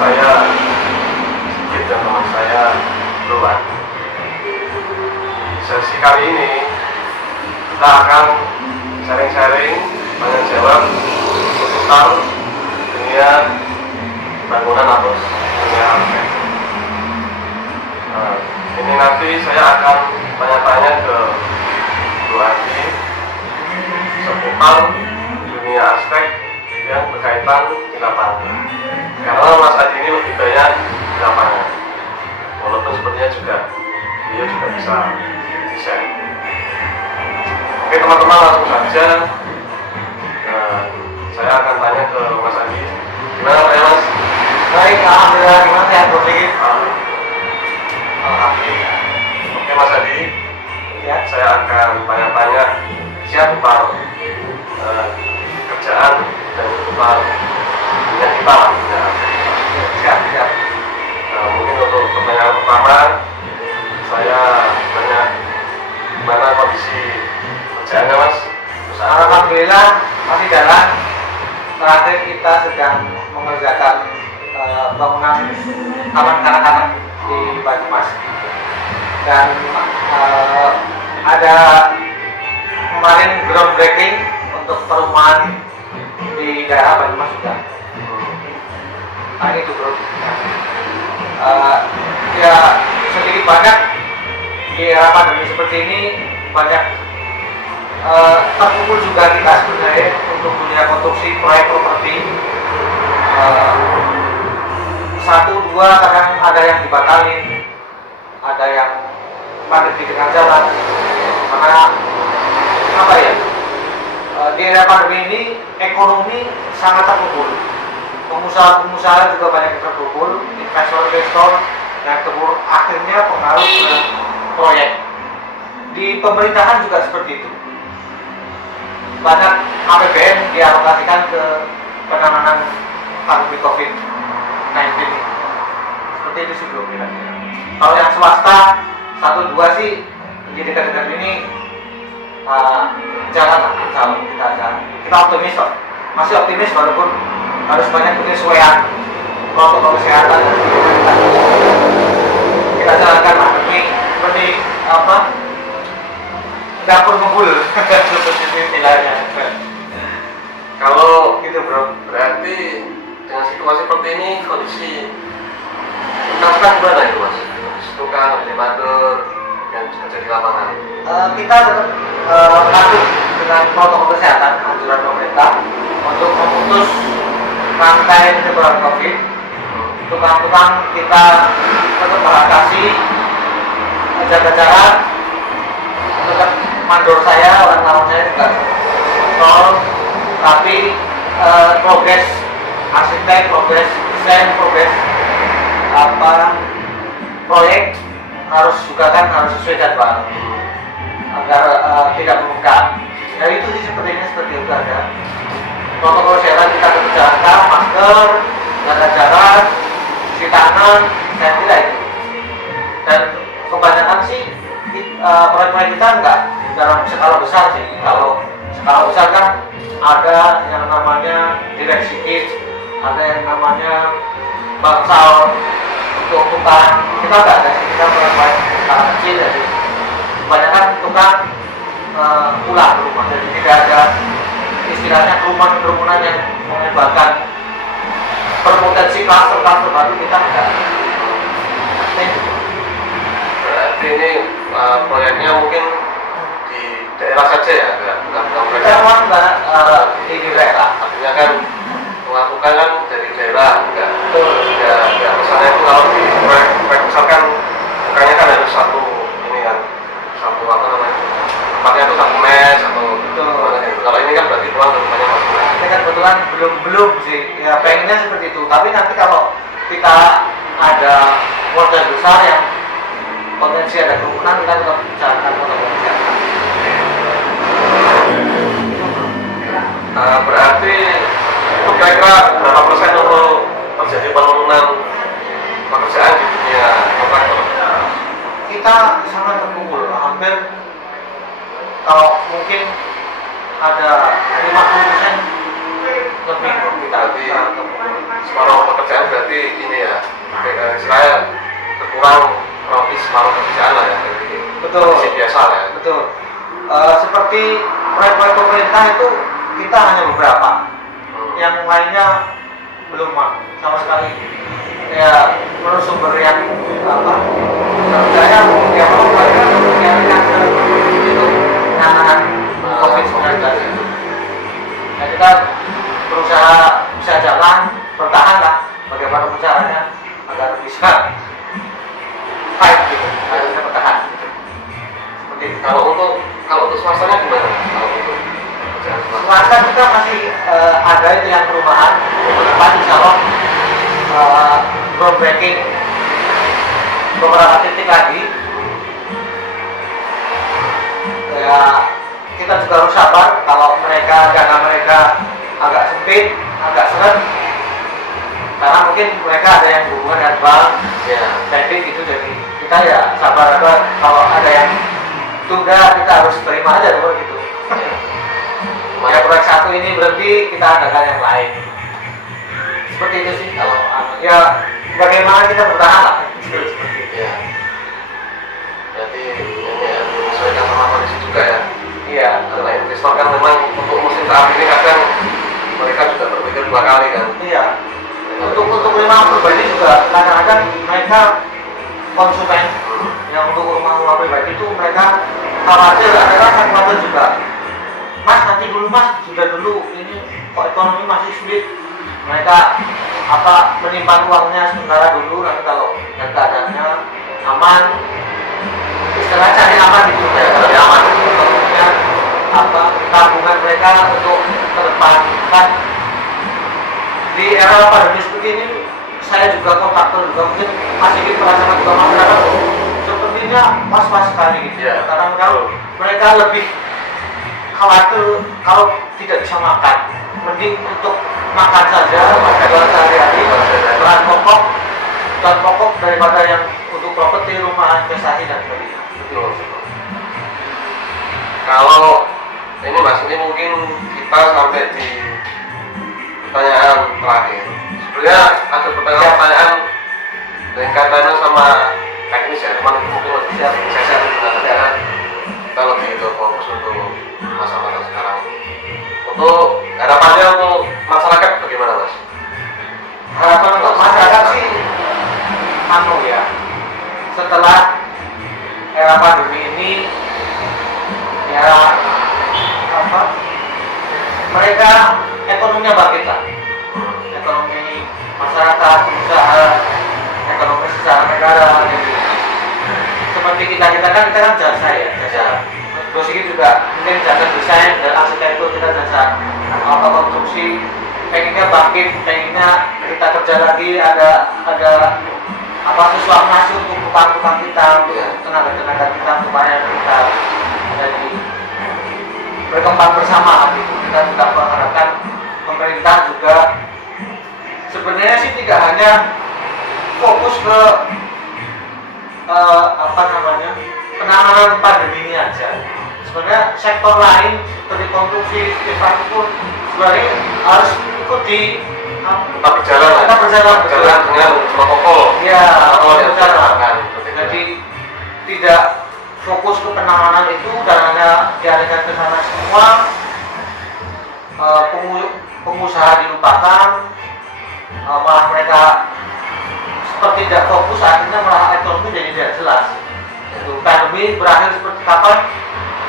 saya sedikit dan teman saya duluan. Di sesi kali ini kita akan sharing-sharing menjawab seputar dunia bangunan atau dunia arsitek. Ini nanti saya akan tanya-tanya ke Bu Adi seputar dunia arsitek yang berkaitan di lapangan. Karena Mas Adi ini lebih banyak di lapangan, walaupun sepertinya juga dia juga bisa desain. Oke teman-teman, langsung saja saya akan tanya ke Mas Adi. Gimana Pak ya Mas? Baik, alhamdulillah. Gimana sehat Bro Fikri? Alhamdulillah. Oke Mas Adi, Ya. saya akan tanya-tanya seputar kerjaan dan seputar yang kita lakukan. Siap. Mungkin untuk pertanyaan pertama, saya tanya gimana kondisi kerjaannya Mas? Alhamdulillah masih jalan. Terakhir kita sedang mengerjakan bangunan taman kanak-kanak di Banyumas, dan ada kemarin groundbreaking untuk perumahan di daerah Banyumas juga. Nah itu bro. Ya sedikit banyak di era pandemi seperti ini banyak terkumpul juga kita sebenarnya untuk dunia konstruksi proyek properti. Satu dua kadang ada yang dibatalin, ada yang padat di tengah jalan karena apa ya, di era pandemi ini ekonomi sangat terkumpul, pengusaha-pengusaha juga banyak yang terkumpul, investor-investor yang terkumpul, akhirnya pengaruh ke proyek. Di pemerintahan juga seperti itu, banyak APBN dialokasikan ke penanganan pandemi COVID-19 ini. Seperti itu sih bro kira-kira. Kalau yang swasta satu dua sih di dekat-dekat ini jalan lah, insya Allah kita optimis kok. Masih optimis walaupun harus banyak penyesuaian protokol kesehatan dan kita jalankan lah demi apa, dapur ngumpul seperti istilahnya. Kalau Gitu bro. berarti dengan situasi seperti ini kondisi tukang gimana itu Mas? Tukang, elevator, yang kerja di lapangan. Kita tetap patuh dengan protokol kesehatan anjuran pemerintah untuk memutus rantai penyebaran COVID. Tukang-tukang kita tetap batasi, jaga jarak, tetap mandor saya, orang lawan saya juga kontrol, tapi progres arsitek, progres desain, progres proyek harus juga kan harus sesuai jadwal agar tidak membengkak. Ya itu sih seperti itu aja. Protokol kesehatan kita tetap jalankan, masker, jaga jarak, cuci tangan, saya kira itu. Dan kebanyakan sih proyek-proyek kita enggak dalam skala besar sih. Kalau skala besar kan ada yang namanya direksi kit, ada yang namanya bangsal untuk tukang. Kita enggak ada sih, kita proyek skala kecil jadi kebanyakan tukang pulang ke rumah, jadi tidak ada istilahnya kerumunan yang mengakibatkan berpotensi kluster baru. Kita enggak. Berarti ini proyeknya mungkin di daerah saja ya, bukan proyek. Kita memang di daerah. Artinya kan melakukan kan dari daerah, enggak misalnya itu kalau di proyek besar kan bukannya kan harus satu ini kan, satu apa namanya, tempatnya itu satu mes atau gimana gitu. Kalau ini kan berarti pulang ke rumahnya masing-masing. Ini kan kebetulan belum sih, ya pengennya seperti itu. Tapi nanti kalau kita ada model besar yang potensi ada kerumunan, kita tetap bicarakan protokol kesehatan. Berarti itu kira-kira berapa persen untuk terjadi penurunan pekerjaan di dunia kontraktor? Kita sangat terkumpul, hampir kalau mungkin ada 50% lebih kita Berarti separuh pekerjaan berarti berarti ini ya, saya berkurang lebih separuh kerjaan lah ya, dari Betul. kondisi biasa lah ya. Betul. Seperti proyek-proyek pemerintah itu kita hanya beberapa, yang lainnya belum sama sekali. Ya menurut sumber yang saya ya mau mereka mengirimkan itu penanganan COVID-19 itu. Nah, kita berusaha bisa jalan, bertahan lah bagaimana caranya agar bisa fight gitu, agar bisa bertahan gitu. Seperti itu. Kalau untuk swastanya gimana? Kalau untuk kerjaan Swasta kita masih ada itu yang perumahan, ke depan insya Allah groundbreaking beberapa titik lagi. Ya kita juga harus sabar kalau dana mereka agak sempit, agak seret, karena mungkin mereka ada yang hubungan dengan bank, ya. kredit gitu, jadi kita ya sabar aja. Kalau ada yang tunda kita harus terima aja dulu gitu. Ya proyek satu ini berhenti, kita adakan yang lain. Seperti itu sih kalau ya bagaimana kita bertahan lah. Seperti itu. Ya. Jadi ini ya menyesuaikan sama kondisi juga ya. Iya. Karena investor kan memang untuk musim saat ini kadang mereka juga berpikir dua kali kan. Iya. Untuk rumah pribadi juga kadang-kadang mereka konsumen yang untuk rumah pribadi itu mereka khawatir, ada khawatir juga. Mas nanti dulu mas, sudah dulu ini kok ekonomi masih sulit. Mereka menyimpan uangnya sementara dulu, nanti kalau keadaannya aman, istilahnya cari aman gitu, cari aman. Kemudian tabungan mereka untuk ke depan kan. Di era pandemi seperti ini, saya juga kontraktor juga mungkin masih merasakan juga masyarakat sepertinya was-was sekali gitu. Yeah. Karena mereka lebih khawatir kalau tidak bisa makan, mending untuk makan saja, makan sehari-hari, bahan pokok daripada yang untuk properti, rumah, investasi dan sebagainya. Betul. Kalau ini mas, ini mungkin kita sampai di pertanyaan terakhir. Sebenarnya ada pertanyaan dengan kaitannya sama teknis ya, teman itu mungkin lebih saya sebenarnya kita lebih itu fokus untuk masa-masa sekarang. Untuk harapannya untuk masyarakat bagaimana mas? Harapan untuk masyarakat sih, ya. Setelah era pandemi ini, ya mereka ekonominya bangkit lah. Ekonomi masyarakat, usaha, ekonomi secara negara. Jadi, seperti kita kan jasa ya, jasa. Terus ini juga mungkin jasa desain dan arsitektur, kita jasa konstruksi. Pengennya bangkit, pengennya kita kerja lagi, ada sesuatu masuk untuk tukang kita, untuk tenaga kita, supaya kita jadi berkembang bersama gitu. Kita juga mengharapkan pemerintah juga sebenarnya sih tidak hanya fokus ke penanganan pandemi ini aja. Sebenarnya sektor lain seperti konstruksi, infrastruktur sebenarnya harus ikut tetap berjalan dengan protokol. Ya, yang berjalan. ditetapkan. Jadi tidak fokus ke penanganan itu dan hanya dialihkan ke sana semua. Pengusaha dilupakan, malah mereka seperti tidak fokus, akhirnya malah ekonomi jadi tidak jelas. Itu pandemi berakhir seperti kapan?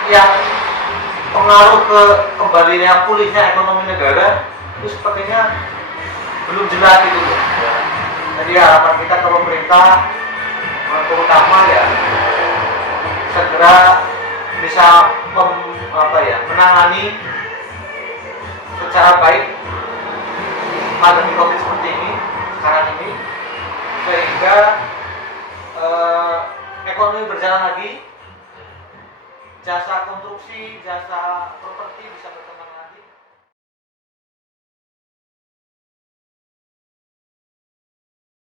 Yang pengaruh ke kembalinya pulihnya ekonomi negara itu sepertinya belum jelas gitu. Jadi harapan kita ke pemerintah terutama ya segera bisa menangani secara baik pandemi COVID seperti ini sekarang ini, sehingga ekonomi berjalan lagi, jasa konstruksi, jasa